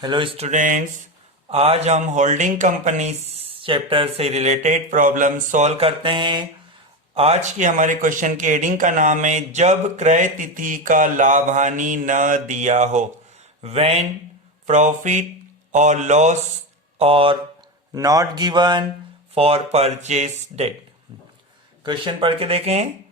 Hello students. आज हम holding company chapter से रिलेटेड प्रॉब्लम सॉल्व करते हैं। आज की हमारे क्वेश्चन की हेडिंग का नाम है जब क्रय तिथि का लाभ हानि न दिया हो, व्हेन प्रॉफिट और लॉस और not given for purchase date. Question पढ़ के देखें।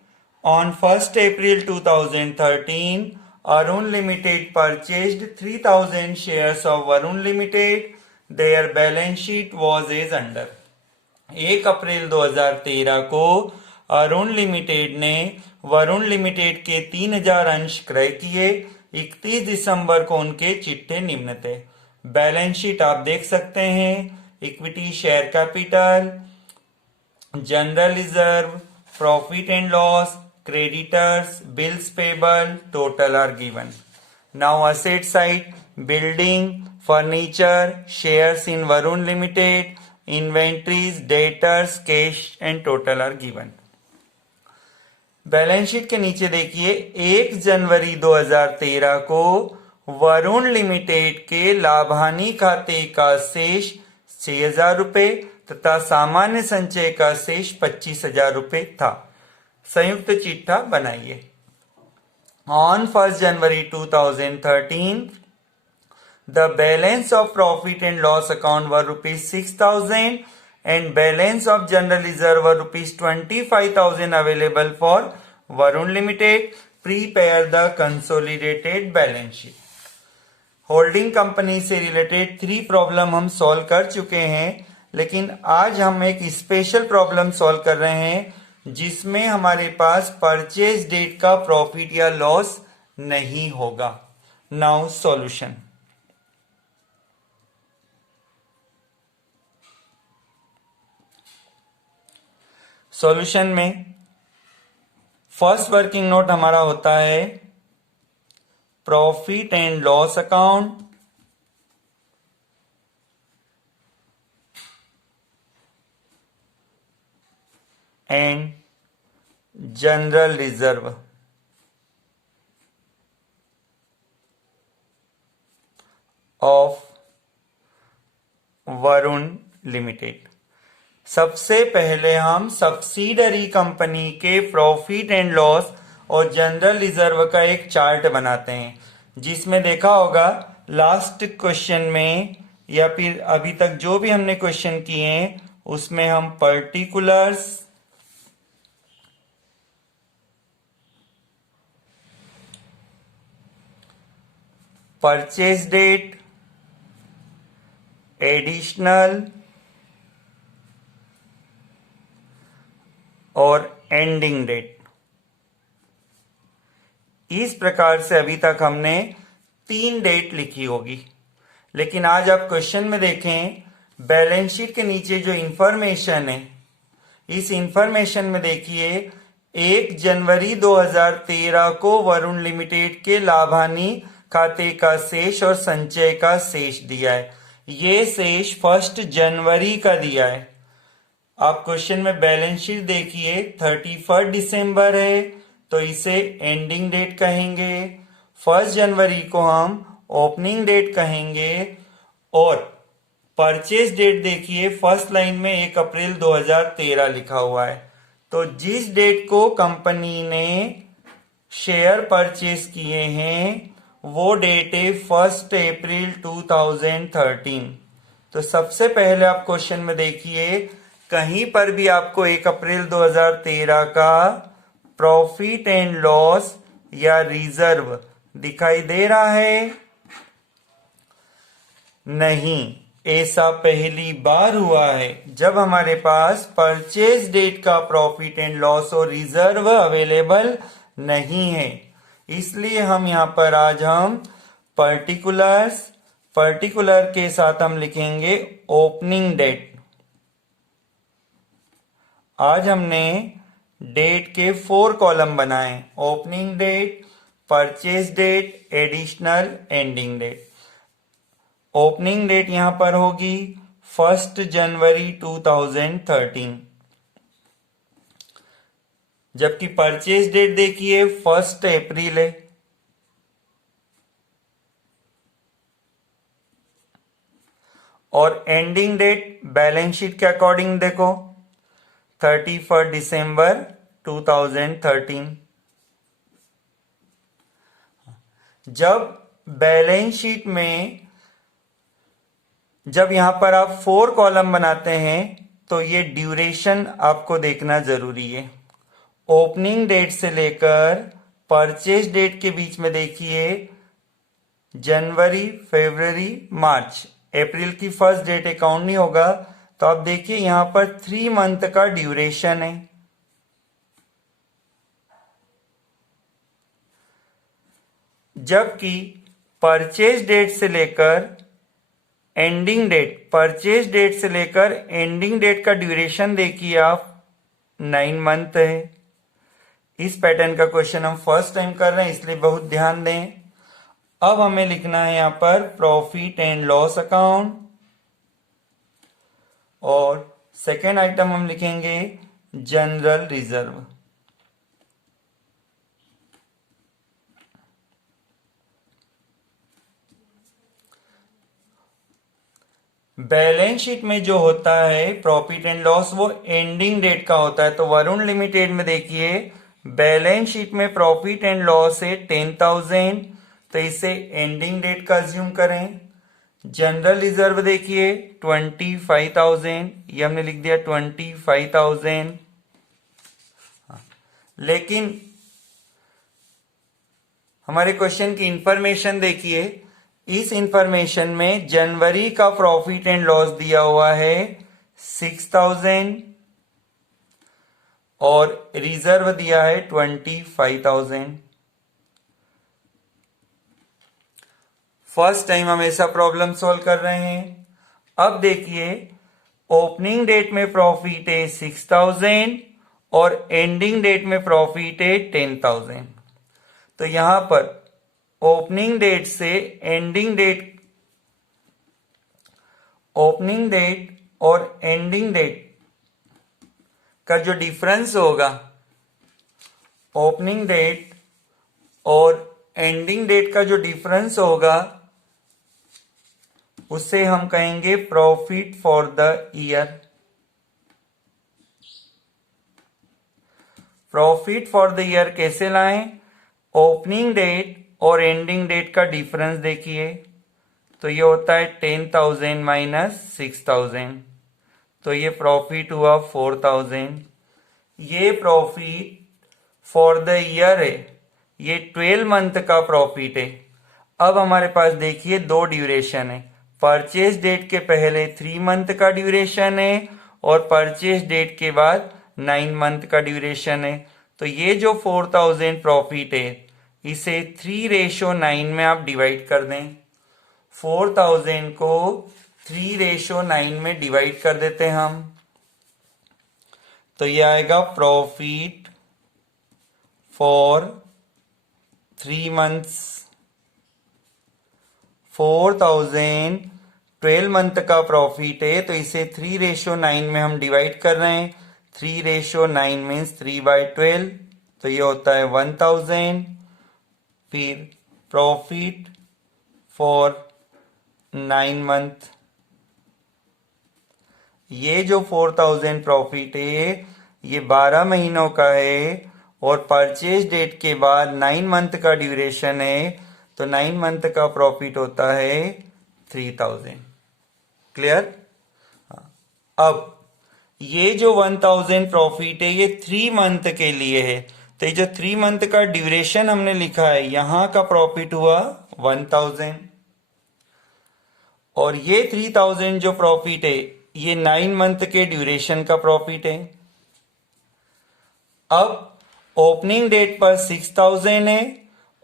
On 1st April 2013, Arun Limited purchased 3000 shares of Varun Limited. Their balance sheet was as under. 1 अप्रैल 2013 को अरुण लिमिटेड ने वरुण लिमिटेड के 3000 अंश क्रय किए। 31 दिसंबर को उनके चिट्ठे निम्न थे। बैलेंस शीट आप देख सकते हैं। Equity share capital, general reserve, profit and loss, creditors, bills payable, total are given. Now asset side, building, furniture, shares in Varun Limited, inventories, debtors, cash and total are given. Balance sheet के नीचे देखिए 1 जनवरी 2013 को Varun limited के लाभानी खाते का शेष 6000 रुपए तथा सामान्य संचय का शेष 25,000 रुपए था। संयुक्त चिट्ठा बनाइए। On 1 January 2013 the balance of profit and loss account were ₹6,000 and balance of general reserve were ₹25,000 available for Varun Limited. Prepare the consolidated balance sheet. Holding company से रिलेटेड 3 प्रॉब्लम हम सॉल्व कर चुके हैं, लेकिन आज हम एक स्पेशल प्रॉब्लम सॉल्व कर रहे हैं जिसमें हमारे पास परचेज डेट का प्रॉफिट या लॉस नहीं होगा। Now solution. सॉल्यूशन में फर्स्ट वर्किंग नोट हमारा होता है profit and loss account and general reserve of Varun limited. सबसे पहले हम सब्सिडरी कंपनी के प्रॉफिट एंड लॉस और जनरल रिजर्व का एक चार्ट बनाते हैं, जिसमें देखा होगा लास्ट क्वेश्चन में या फिर अभी तक जो भी हमने क्वेश्चन किए हैं उसमें हम पर्टिकुलर्स, परचेज डेट, एडिशनल और एंडिंग डेट, इस प्रकार से अभी तक हमने 3 डेट लिखी होगी। लेकिन आज आप क्वेश्चन में देखें, बैलेंस शीट के नीचे जो इंफॉर्मेशन है, इस इंफॉर्मेशन में देखिए 1 जनवरी 2013 को वरुण लिमिटेड के लाभानी खाते का शेष और संचय का शेष दिया है। ये शेष 1 जनवरी का दिया है। आप क्वेश्चन में बैलेंस शीट देखिए 31 दिसंबर है, तो इसे एंडिंग डेट कहेंगे। 1 जनवरी को हम ओपनिंग डेट कहेंगे। और परचेज डेट देखिए फर्स्ट लाइन में 1 अप्रैल 2013 लिखा हुआ है, तो जिस डेट को कंपनी ने शेयर परचेज किए हैं वो डेट है 1 अप्रैल 2013। तो सबसे पहले आप क्वेश्चन में देखिए कहीं पर भी आपको 1 अप्रैल 2013 का प्रॉफिट एंड लॉस या रिजर्व दिखाई दे रहा है? नहीं, ऐसा पहली बार हुआ है जब हमारे पास परचेज डेट का प्रॉफिट एंड लॉस और रिजर्व अवेलेबल नहीं है। इसलिए हम यहां पर आज हम पर्टिकुलर के साथ हम लिखेंगे ओपनिंग डेट। आज हमने डेट के 4 कॉलम बनाए, opening date, purchase date, additional, ending date. Opening date यहां पर होगी 1 जनवरी 2013, जबकि परचेज डेट देखिए 1 अप्रैल है। और एंडिंग डेट बैलेंस शीट के अकॉर्डिंग देखो 31 दिसंबर 2013। जब बैलेंस शीट में जब यहां पर आप 4 कॉलम बनाते हैं तो ये ड्यूरेशन आपको देखना जरूरी है। ओपनिंग डेट से लेकर परचेज डेट के बीच में देखिए जनवरी, फरवरी, मार्च, अप्रैल की फर्स्ट डेट अकाउंट नहीं होगा, तो आप देखिए यहां पर 3 मंथ का ड्यूरेशन है। जबकि परचेज डेट से लेकर एंडिंग डेट, परचेज डेट से लेकर एंडिंग डेट का ड्यूरेशन देखिए आप 9 मंथ है। इस पैटर्न का क्वेश्चन हम फर्स्ट टाइम कर रहे हैं इसलिए बहुत ध्यान दें। अब हमें लिखना है यहां पर प्रॉफिट एंड लॉस अकाउंट और सेकेंड आइटम हम लिखेंगे जनरल रिजर्व। बैलेंस शीट में जो होता है प्रॉफिट एंड लॉस वो एंडिंग डेट का होता है। तो वरुण लिमिटेड में देखिए बैलेंस शीट में प्रॉफिट एंड लॉस है 10,000, तो इसे एंडिंग डेट का अज्यूम करें। जनरल रिजर्व देखिए 25,000, ये हमने लिख दिया 25,000। लेकिन हमारे क्वेश्चन की इंफॉर्मेशन देखिए, इस इंफॉर्मेशन में जनवरी का प्रॉफिट एंड लॉस दिया हुआ है 6,000 और रिजर्व दिया है 25,000। फर्स्ट टाइम हम ऐसा प्रॉब्लम सॉल्व कर रहे हैं। अब देखिए ओपनिंग डेट में प्रॉफिट है 6,000 और एंडिंग डेट में प्रॉफिट है 10,000। तो यहां पर ओपनिंग डेट से एंडिंग डेट, ओपनिंग डेट और एंडिंग डेट का जो डिफरेंस होगा, ओपनिंग डेट और एंडिंग डेट का जो डिफरेंस होगा उसे हम कहेंगे profit for the year. Profit for the year कैसे लाएं? ओपनिंग डेट और एंडिंग डेट का डिफरेंस देखिए, तो ये होता है 10,000 माइनस 6,000, तो ये प्रॉफिट हुआ 4,000। ये प्रॉफिट फॉर द ईयर है, ये 12 मंथ का प्रॉफिट है। अब हमारे पास देखिए 2 ड्यूरेशन है, परचेज डेट के पहले 3 मंथ का ड्यूरेशन है और परचेज डेट के बाद 9 मंथ का ड्यूरेशन है। तो ये जो 4,000 प्रॉफिट है इसे 3:9 में आप डिवाइड कर दें। 4,000 को 3:9 में डिवाइड कर देते हैं हम, तो ये आएगा प्रॉफिट फॉर 3 मंथ्स। 4,000 12 मंथ का प्रॉफिट है तो इसे 3:9 में हम डिवाइड कर रहे हैं। 3:9 मीन्स 3/12, तो ये होता है 1,000। फिर प्रॉफिट फॉर 9 मंथ, ये जो 4,000 प्रॉफिट है ये 12 महीनों का है और परचेज डेट के बाद 9 मंथ का ड्यूरेशन है, तो 9 मंथ का प्रॉफिट होता है 3,000। क्लियर? अब ये जो 1,000 प्रॉफिट है ये 3 मंथ के लिए है, तो ये जो 3 मंथ का ड्यूरेशन हमने लिखा है यहां का प्रॉफिट हुआ 1,000 और ये 3,000 जो प्रॉफिट है ये 9 मंथ के ड्यूरेशन का प्रॉफिट है। अब ओपनिंग डेट पर 6,000 है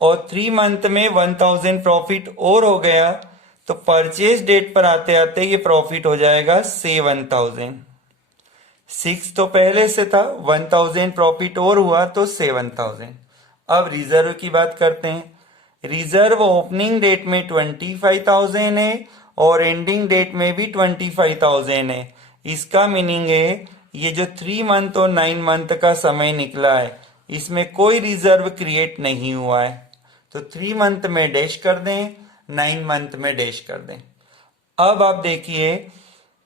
और 3 मंथ में 1,000 प्रॉफिट और हो गया, तो परचेज डेट पर आते आते ये प्रॉफिट हो जाएगा 7,000। 6 तो पहले से था, 1,000 प्रॉफिट और हुआ तो 7,000। अब रिजर्व की बात करते हैं। रिजर्व ओपनिंग डेट में 25,000 है और एंडिंग डेट में भी 25,000 है। इसका मीनिंग है ये जो 3 मंथ और 9 मंथ का समय निकला है इसमें कोई रिजर्व क्रिएट नहीं हुआ है, तो 3 मंथ में डैश कर दें, 9 मंथ में डैश कर दें। अब आप देखिए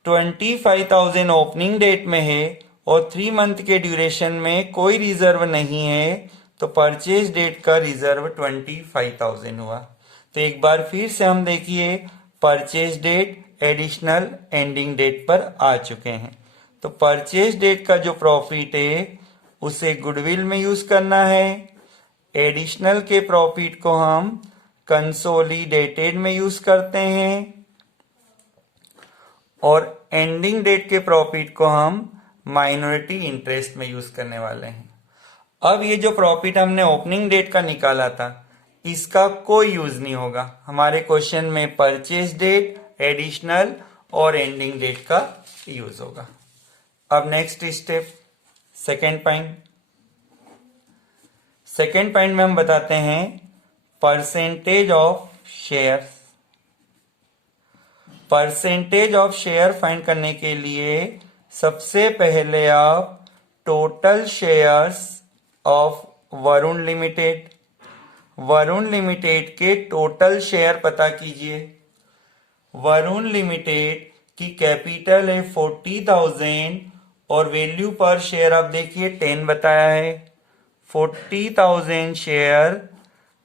25,000 ओपनिंग डेट में है और 3 मंथ के ड्यूरेशन में कोई रिजर्व नहीं है, तो परचेज डेट का रिजर्व 25,000 हुआ। तो एक बार फिर से हम देखिए purchase date additional ending date पर आ चुके हैं। तो परचेज डेट का जो प्रॉफिट है उसे गुडविल में यूज करना है, एडिशनल के प्रॉफिट को हम कंसोलिडेटेड में यूज करते हैं और एंडिंग डेट के प्रॉफिट को हम माइनॉरिटी इंटरेस्ट में यूज करने वाले हैं। अब ये जो प्रॉफिट हमने ओपनिंग डेट का निकाला था इसका कोई यूज नहीं होगा, हमारे क्वेश्चन में परचेज डेट, एडिशनल और एंडिंग डेट का यूज होगा। अब नेक्स्ट स्टेप सेकेंड पॉइंट में हम बताते हैं percentage of share. Percentage of share find करने के लिए सबसे पहले आप total shares of Varun limited के टोटल शेयर पता कीजिए। वरुण लिमिटेड की कैपिटल है 40,000 और वैल्यू पर शेयर आप देखिए 10 बताया है। 40,000 शेयर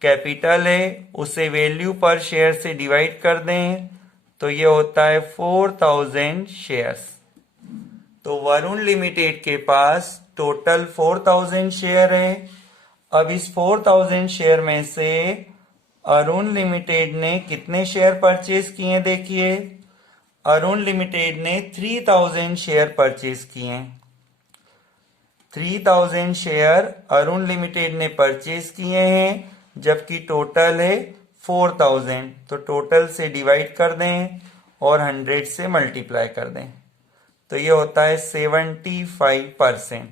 कैपिटल है, उसे वैल्यू पर शेयर से डिवाइड कर दें तो ये होता है 4,000 शेयर्स। तो वरुण लिमिटेड के पास टोटल 4,000 शेयर है। अब इस 4,000 शेयर में से अरुण लिमिटेड ने कितने शेयर परचेज किए हैं देखिए। अरुण लिमिटेड ने 3,000 शेयर परचेज किए हैं। 3,000 शेयर अरुण लिमिटेड ने परचेज किए हैं जबकि टोटल है 4,000, तो टोटल से डिवाइड कर दें और 100 से मल्टीप्लाई कर दें तो ये होता है 75%।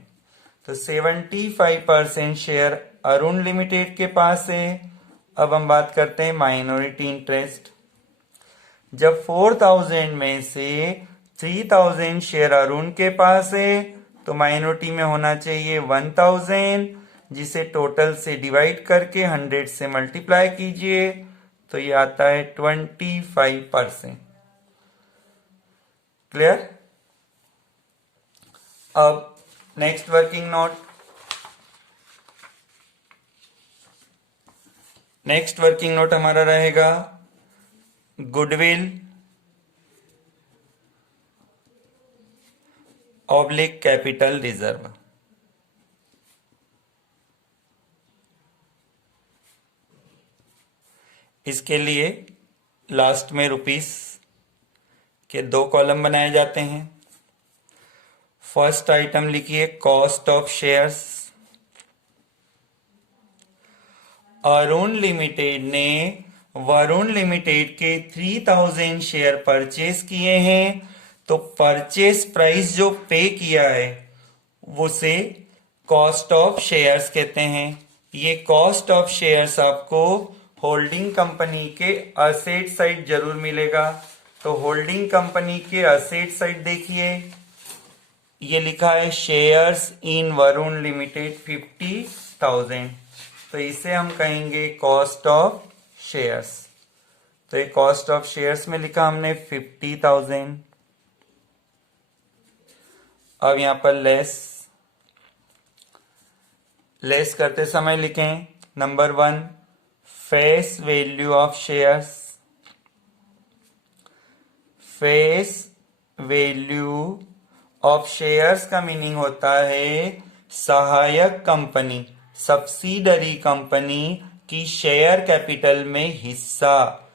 तो 75% शेयर अरुण लिमिटेड के पास है। अब हम बात करते हैं माइनॉरिटी इंटरेस्ट। जब 4,000 में से 3,000 शेयर अरुण के पास है तो माइनॉरिटी में होना चाहिए 1,000, जिसे टोटल से डिवाइड करके 100 से मल्टीप्लाई कीजिए तो ये आता है 25%। क्लियर? अब next working note. Next working note हमारा रहेगा गुडविल ऑब्लिक कैपिटल रिजर्व। इसके लिए लास्ट में रुपीस के 2 कॉलम बनाए जाते हैं। फर्स्ट आइटम लिखिए cost of shares. Arun limited ने वरुण लिमिटेड के 3,000 शेयर परचेज किए हैं, तो परचेज प्राइस जो पे किया है उसे कॉस्ट ऑफ शेयर्स कहते हैं। ये कॉस्ट ऑफ शेयर्स आपको होल्डिंग कंपनी के असेट साइड जरूर मिलेगा। तो होल्डिंग कंपनी के असेट साइड देखिए, ये लिखा है शेयर्स इन वरुण लिमिटेड 50,000, तो इसे हम कहेंगे कॉस्ट ऑफ शेयर्स। तो ये कॉस्ट ऑफ शेयर्स में लिखा हमने 50,000। अब यहां पर लेस करते समय लिखें number 1 face value of shares. Face value of shares का मीनिंग होता है सहायक कंपनी, सब्सिडरी कंपनी की शेयर कैपिटल में हिस्सा।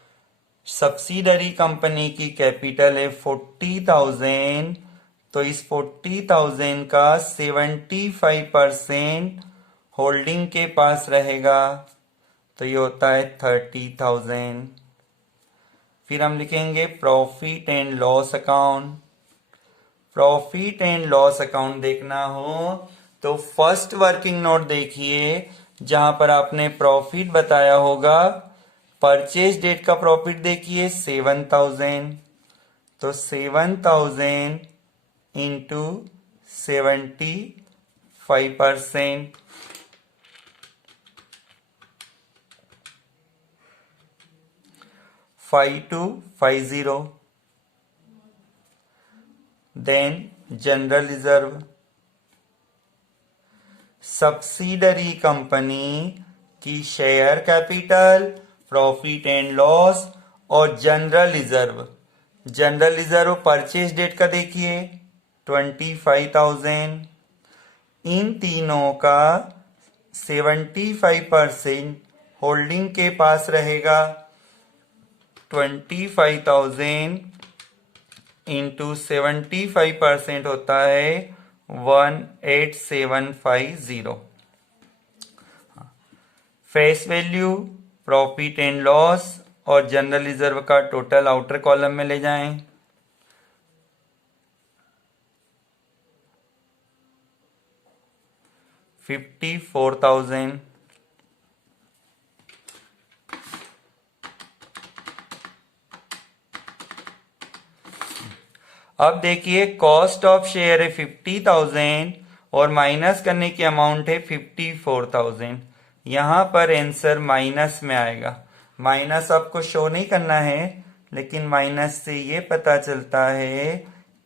सब्सिडरी कंपनी की कैपिटल है 40,000, तो इस 40,000 का 75% होल्डिंग के पास रहेगा, तो ये होता है 30,000। फिर हम लिखेंगे profit and loss account. Profit and loss account देखना हो तो फर्स्ट वर्किंग नोट देखिए, जहां पर आपने प्रॉफिट बताया होगा। परचेज डेट का प्रॉफिट देखिए 7,000, तो 7,000 into 75%, 5250, then general reserve, subsidiary company की share capital, profit and loss और general reserve. General reserve purchase date का देखिए 25,000। इन तीनों का 75% होल्डिंग के पास रहेगा। 25,000 इंटू 75% होता है 18,750। Face value, profit and loss और जनरल रिजर्व का टोटल आउटर कॉलम में ले जाएं। $54,000। अब देखिए कॉस्ट ऑफ शेयर है 50,000 और माइनस करने की अमाउंट है 54,000। यहां पर आंसर माइनस में आएगा। माइनस आपको शो नहीं करना है, लेकिन माइनस से ये पता चलता है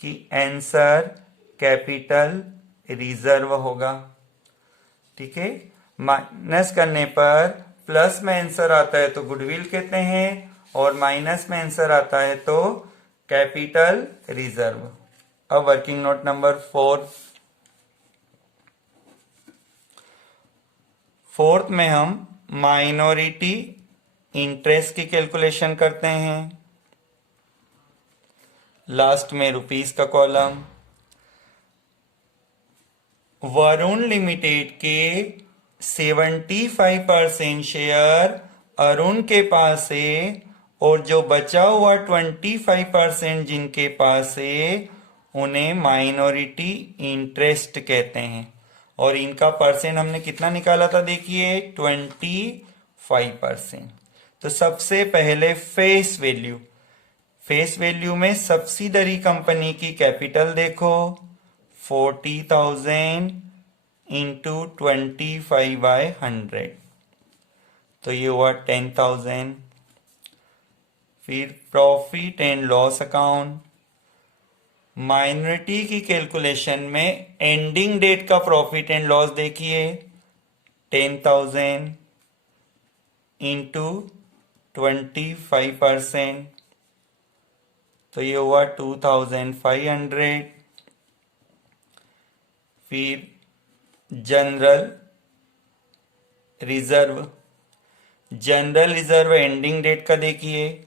कि आंसर कैपिटल रिजर्व होगा। ठीक है, माइनस करने पर प्लस में आंसर आता है तो गुडविल कहते हैं, और माइनस में आंसर आता है तो कैपिटल रिजर्व। अब वर्किंग नोट नंबर 4। फोर्थ में हम माइनॉरिटी इंटरेस्ट की कैलकुलेशन करते हैं। लास्ट में रुपीस का कॉलम। वरुण लिमिटेड के 75% शेयर अरुण के पास है, और जो बचा हुआ 25% जिनके पास है उन्हें माइनॉरिटी इंटरेस्ट कहते हैं। और इनका परसेंट हमने कितना निकाला था देखिए 25%। तो सबसे पहले फेस वैल्यू, फेस वैल्यू में सब्सिडरी कंपनी की कैपिटल देखो 40,000 इंटू 25/100, तो ये हुआ 10,000। फिर profit and loss account, minority की कैलकुलेशन में एंडिंग डेट का प्रॉफिट एंड लॉस देखिए 10,000 इंटू 25%, तो ये हुआ 2,500। फिर general reserve, general reserve ending date का देखिए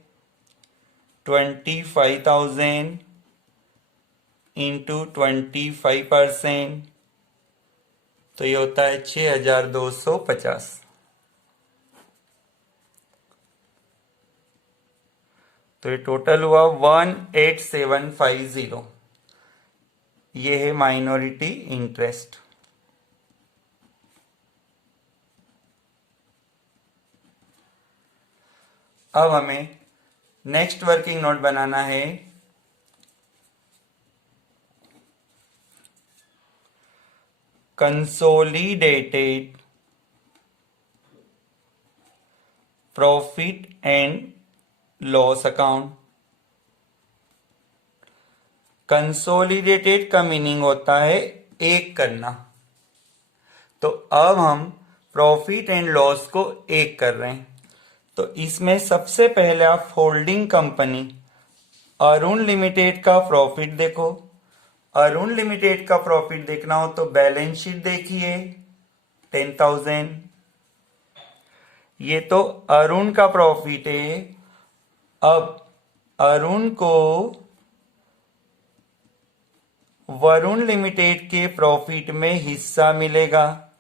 25,000 इंटू 25%, तो ये होता है 6,250। तो ये टोटल हुआ 18,750। ये है माइनॉरिटी इंटरेस्ट। अब हमें नेक्स्ट वर्किंग नोट बनाना है। Consolidated profit and loss account. Consolidated का मीनिंग होता है एक करना। तो अब हम प्रॉफिट एंड लॉस को एक कर रहे हैं। तो इसमें सबसे पहले आप होल्डिंग कंपनी अरुण लिमिटेड का प्रॉफिट देखो। अरुण लिमिटेड का प्रॉफिट देखना हो तो बैलेंस शीट देखिए 10,000। ये तो अरुण का प्रॉफिट है। अब अरुण को वरुण लिमिटेड के प्रॉफिट में हिस्सा मिलेगा,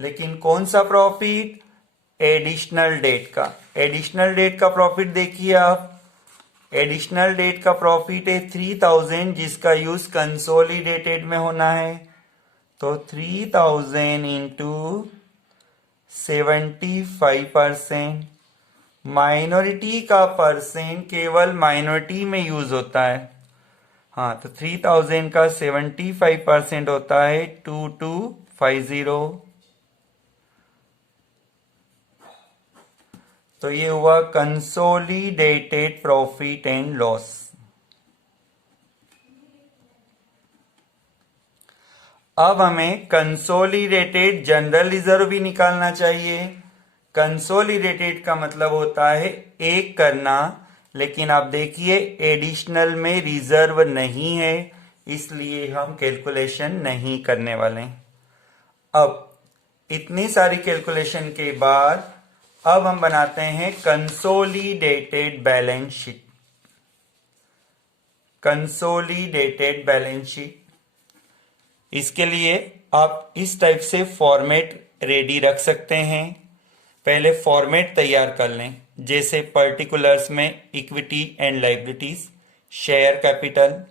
लेकिन कौन सा प्रॉफिट? एडिशनल डेट का। एडिशनल डेट का प्रॉफिट देखिए आप, एडिशनल डेट का प्रॉफिट है 3,000, जिसका यूज कंसोलिडेटेड में होना है। तो 3,000 इंटू 75%। माइनॉरिटी का परसेंट केवल माइनॉरिटी में यूज होता है। हाँ, तो 3,000 का 75% होता है 2,250। तो ये हुआ कंसोलिडेटेड प्रॉफिट एंड लॉस। अब हमें कंसोलिडेटेड जनरल रिजर्व भी निकालना चाहिए। कंसोलिडेटेड का मतलब होता है एक करना, लेकिन आप देखिए एडिशनल में रिजर्व नहीं है, इसलिए हम कैलकुलेशन नहीं करने वाले। अब इतनी सारी कैलकुलेशन के बाद अब हम बनाते हैं consolidated balance sheet. Consolidated balance sheet, इसके लिए आप इस टाइप से फॉर्मेट रेडी रख सकते हैं। पहले फॉर्मेट तैयार कर लें, जैसे पर्टिकुलर्स में equity and liabilities, share capital,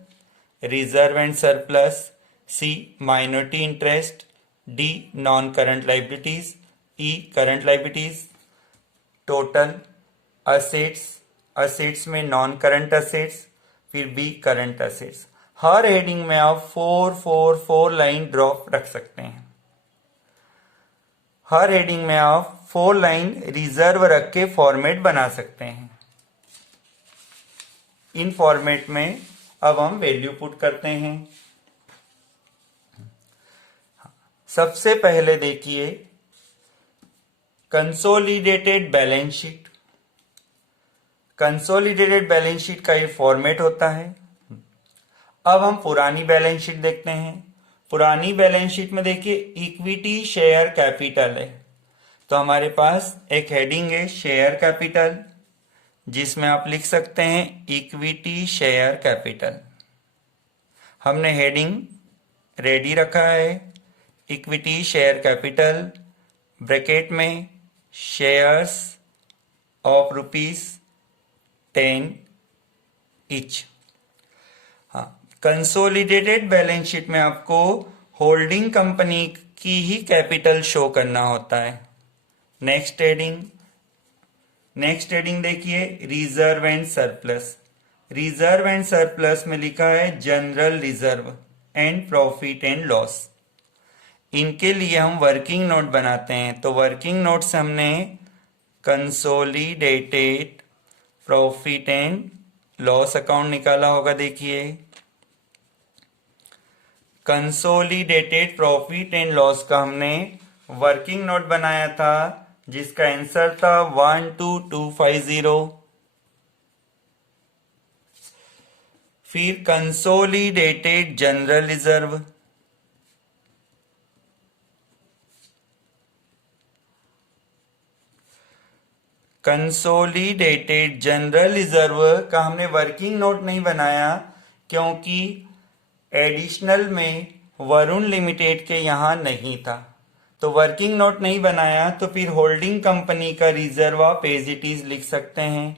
reserve and surplus, C minority interest, D non current liabilities, E current liabilities, total assets, assets में नॉन करंट असेट्स, फिर बी करंट असेट्स। हर हेडिंग में आप 4 लाइन ड्रॉप रख सकते हैं। हर heading में आप 4 लाइन रिजर्व रख के फॉर्मेट बना सकते हैं। इन फॉर्मेट में अब हम वैल्यू पुट करते हैं। सबसे पहले देखिए consolidated balance sheet. Consolidated balance sheet का ये फॉर्मेट होता है। अब हम पुरानी बैलेंस शीट देखते हैं। पुरानी बैलेंस शीट में देखिए इक्विटी शेयर कैपिटल है, तो हमारे पास एक हेडिंग है शेयर कैपिटल, जिसमें आप लिख सकते हैं इक्विटी शेयर कैपिटल। हमने हेडिंग रेडी रखा है, इक्विटी शेयर कैपिटल, ब्रैकेट में शेयर्स ऑफ ₹10 ईच। हाँ, कंसोलिडेटेड बैलेंस शीट में आपको होल्डिंग कंपनी की ही कैपिटल शो करना होता है। नेक्स्ट हेडिंग देखिए reserve and surplus. Reserve and surplus में लिखा है general reserve and profit and loss. इनके लिए हम वर्किंग नोट बनाते हैं, तो वर्किंग नोट से हमने consolidated profit and loss account निकाला होगा। देखिए कंसोलिडेटेड प्रॉफिट एंड लॉस का हमने वर्किंग नोट बनाया था, जिसका आंसर था 12250। फिर consolidated general reserve, consolidated general reserve का हमने वर्किंग नोट नहीं बनाया, क्योंकि एडिशनल में वरुण लिमिटेड के यहां नहीं था, तो वर्किंग नोट नहीं बनाया। तो फिर होल्डिंग कंपनी का रिजर्व आप एज इट इज लिख सकते हैं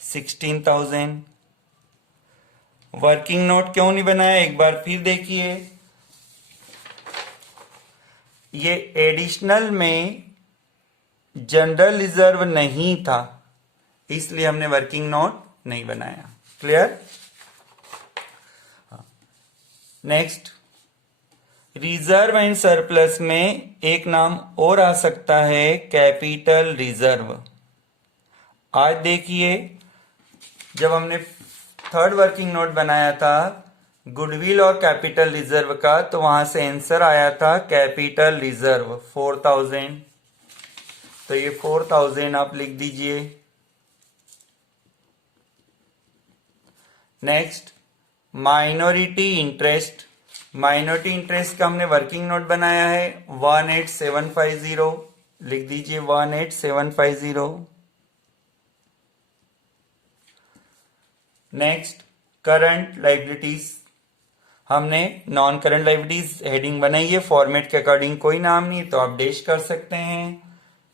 16,000। वर्किंग नोट क्यों नहीं बनाया, एक बार फिर देखिए, ये एडिशनल में जनरल रिजर्व नहीं था, इसलिए हमने वर्किंग नोट नहीं बनाया। Clear? Next, reserve and surplus में एक नाम और आ सकता है कैपिटल रिजर्व। आज देखिए जब हमने थर्ड वर्किंग नोट बनाया था गुडविल और कैपिटल रिजर्व का, तो वहां से आंसर आया था कैपिटल रिजर्व 4000। तो ये 4000 आप लिख दीजिए। Next, minority interest. Minority interest का हमने वर्किंग नोट बनाया है 18750। लिख दीजिए 18750। Next, current liabilities. हमने नॉन करंट लायबिलिटीज हेडिंग बनाई है, फॉर्मेट के अकॉर्डिंग कोई नाम नहीं, तो आप डैश कर सकते हैं।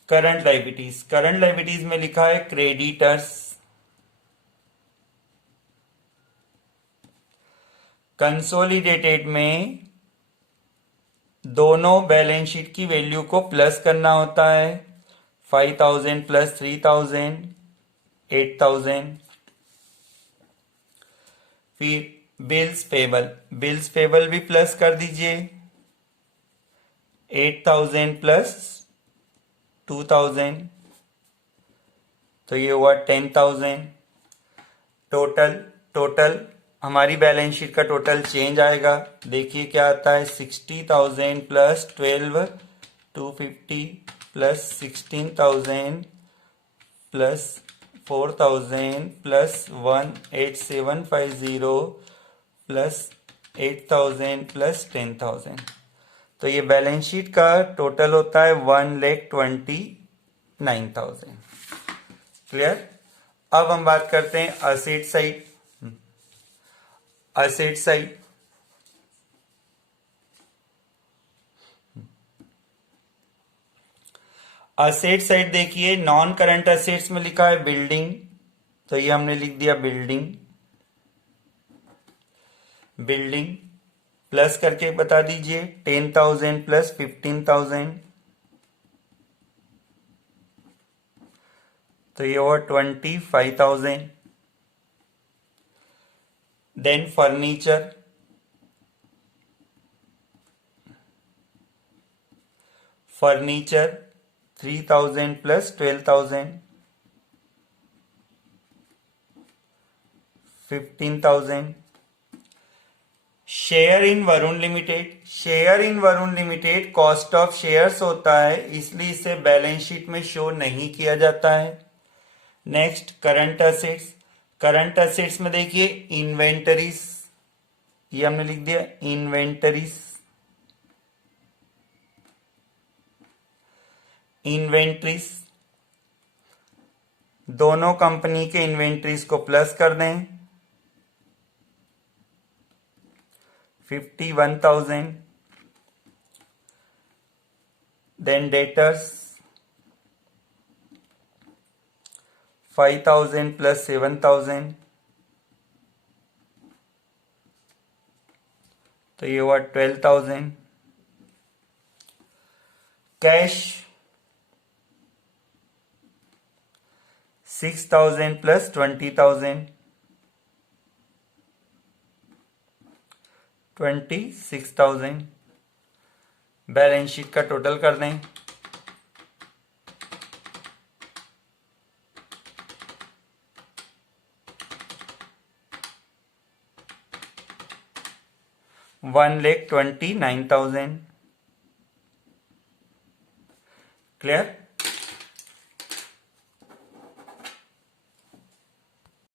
करंट लायबिलिटीज, करंट लायबिलिटीज में लिखा है क्रेडिटर्स। कंसोलिडेटेड में दोनों बैलेंस शीट की वैल्यू को प्लस करना होता है, 5000 प्लस 3000 8000। फिर बिल्स पेबल, बिल्स पेबल भी प्लस कर दीजिए 8000 प्लस 2000, तो ये हुआ 10,000। टोटल हमारी बैलेंस शीट का टोटल चेंज आएगा। देखिए क्या आता है, 60,000 plus 12 250 plus 16,000 plus 4,000 plus 18750 plus 8,000 plus 10,000। तो ये बैलेंस शीट का टोटल होता है 1,29,000। क्लियर। अब हम बात करते हैं asset side. Asset side asset side देखिए, नॉन करंट असेट्स में लिखा है बिल्डिंग, तो ये हमने लिख दिया बिल्डिंग। बिल्डिंग प्लस करके बता दीजिए, 10,000 प्लस 15,000, तो ये हुआ 25,000। Then furniture, furniture 3,000 plus 12,000, 15,000। Share in Varun limited, share in Varun limited cost of shares होता है, इसलिए इसे बैलेंस शीट में शो नहीं किया जाता है। Next current assets, current assets में देखिए इन्वेंटरीज, ये हमने लिख दिया इन्वेंटरीज। इन्वेंटरीज दोनों कंपनी के इन्वेंटरीज को प्लस कर दें, 51,000। देन डेटर्स 5,000 प्लस 7,000, तो ये हुआ 12,000। Cash 6,000 plus 20,000, 26,000। बैलेंस शीट का टोटल कर दें, $1,29,000। क्लियर।